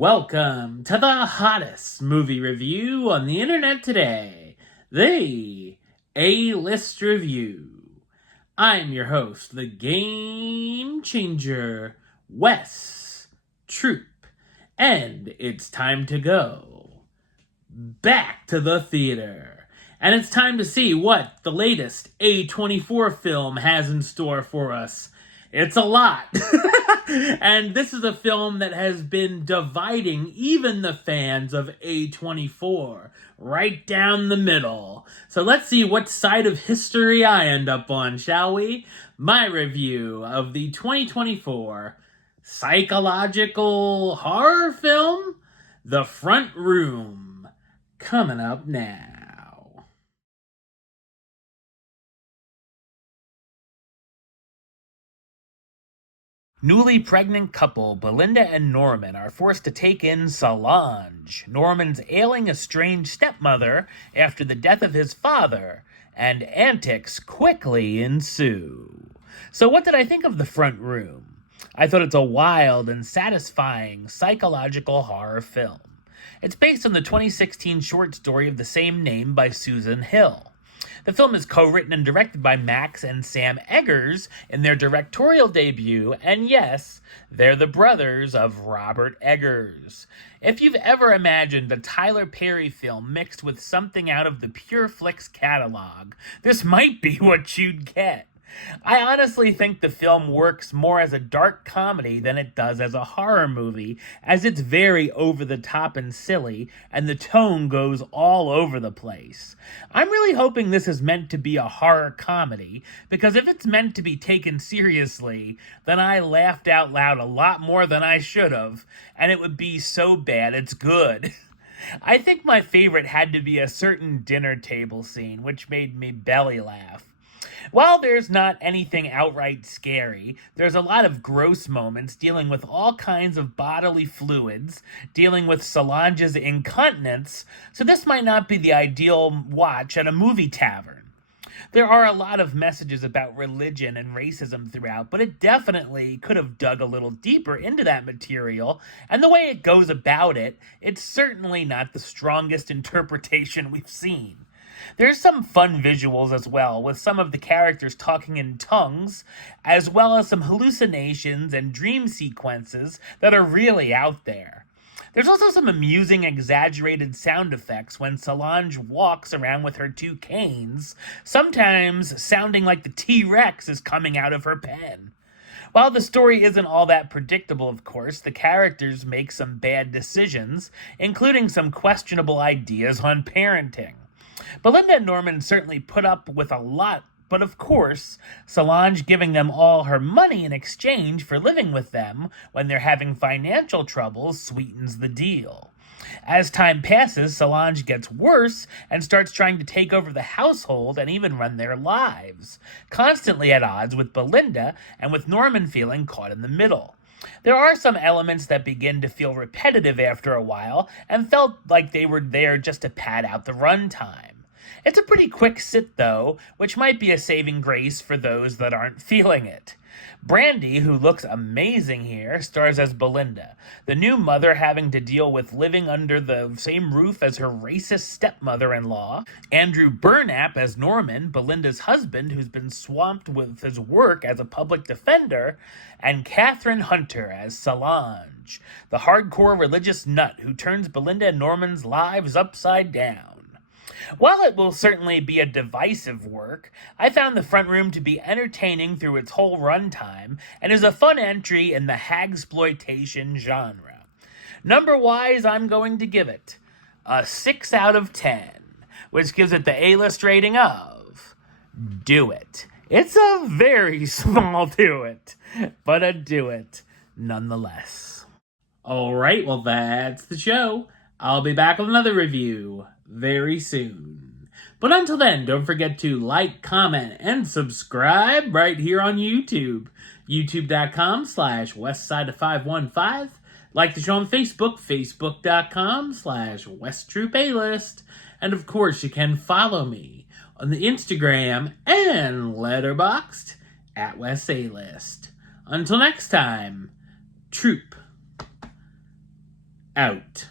Welcome to the hottest movie review on the internet today, the A-List Review. I'm your host, the Game Changer, Wes Troop, and it's time to go back to the theater. And it's time to see what the latest A24 film has in store for us. It's a lot. And this is a film that has been dividing even the fans of A24 right down the middle. So let's see what side of history I end up on, shall we? My review of the 2024 psychological horror film, The Front Room, coming up now. Newly pregnant couple Belinda and Norman are forced to take in Solange, Norman's ailing estranged stepmother, after the death of his father, and antics quickly ensue. So what did I think of The Front Room? I thought it's a wild and satisfying psychological horror film. It's based on the 2016 short story of the same name by Susan Hill. The film is co-written and directed by Max and Sam Eggers in their directorial debut, and yes, they're the brothers of Robert Eggers. If you've ever imagined a Tyler Perry film mixed with something out of the Pure Flix catalog, this might be what you'd get. I honestly think the film works more as a dark comedy than it does as a horror movie, as it's very over the top and silly, and the tone goes all over the place. I'm really hoping this is meant to be a horror comedy, because if it's meant to be taken seriously, then I laughed out loud a lot more than I should have, and it would be so bad it's good. I think my favorite had to be a certain dinner table scene, which made me belly laugh. While there's not anything outright scary, there's a lot of gross moments dealing with all kinds of bodily fluids, dealing with Solange's incontinence, so this might not be the ideal watch at a movie tavern. There are a lot of messages about religion and racism throughout, but it definitely could have dug a little deeper into that material, and the way it goes about it, it's certainly not the strongest interpretation we've seen. There's some fun visuals as well, with some of the characters talking in tongues, as well as some hallucinations and dream sequences that are really out there. There's also some amusing, exaggerated sound effects when Solange walks around with her two canes, sometimes sounding like the T-Rex is coming out of her pen. While the story isn't all that predictable, of course, the characters make some bad decisions, including some questionable ideas on parenting. Belinda and Norman certainly put up with a lot, but of course, Solange giving them all her money in exchange for living with them when they're having financial troubles sweetens the deal. As time passes, Solange gets worse and starts trying to take over the household and even run their lives, constantly at odds with Belinda and with Norman feeling caught in the middle. There are some elements that begin to feel repetitive after a while and felt like they were there just to pad out the runtime. It's a pretty quick sit, though, which might be a saving grace for those that aren't feeling it. Brandy, who looks amazing here, stars as Belinda, the new mother having to deal with living under the same roof as her racist stepmother-in-law. Andrew Burnap as Norman, Belinda's husband, who's been swamped with his work as a public defender, and Catherine Hunter as Solange, the hardcore religious nut who turns Belinda and Norman's lives upside down. While it will certainly be a divisive work, I found The Front Room to be entertaining through its whole runtime and is a fun entry in the hagsploitation genre. Number-wise, I'm going to give it a 6 out of 10, which gives it the A-list rating of do it. It's a very small do it, but a do it nonetheless. Alright, well that's the show. I'll be back with another review very soon. But until then, don't forget to like, comment, and subscribe right here on YouTube. YouTube.com/Westside515. Like the show on Facebook, Facebook.com/WestTroopAlist. And of course, you can follow me on the Instagram and Letterboxd at WesAlist. Until next time, troop out.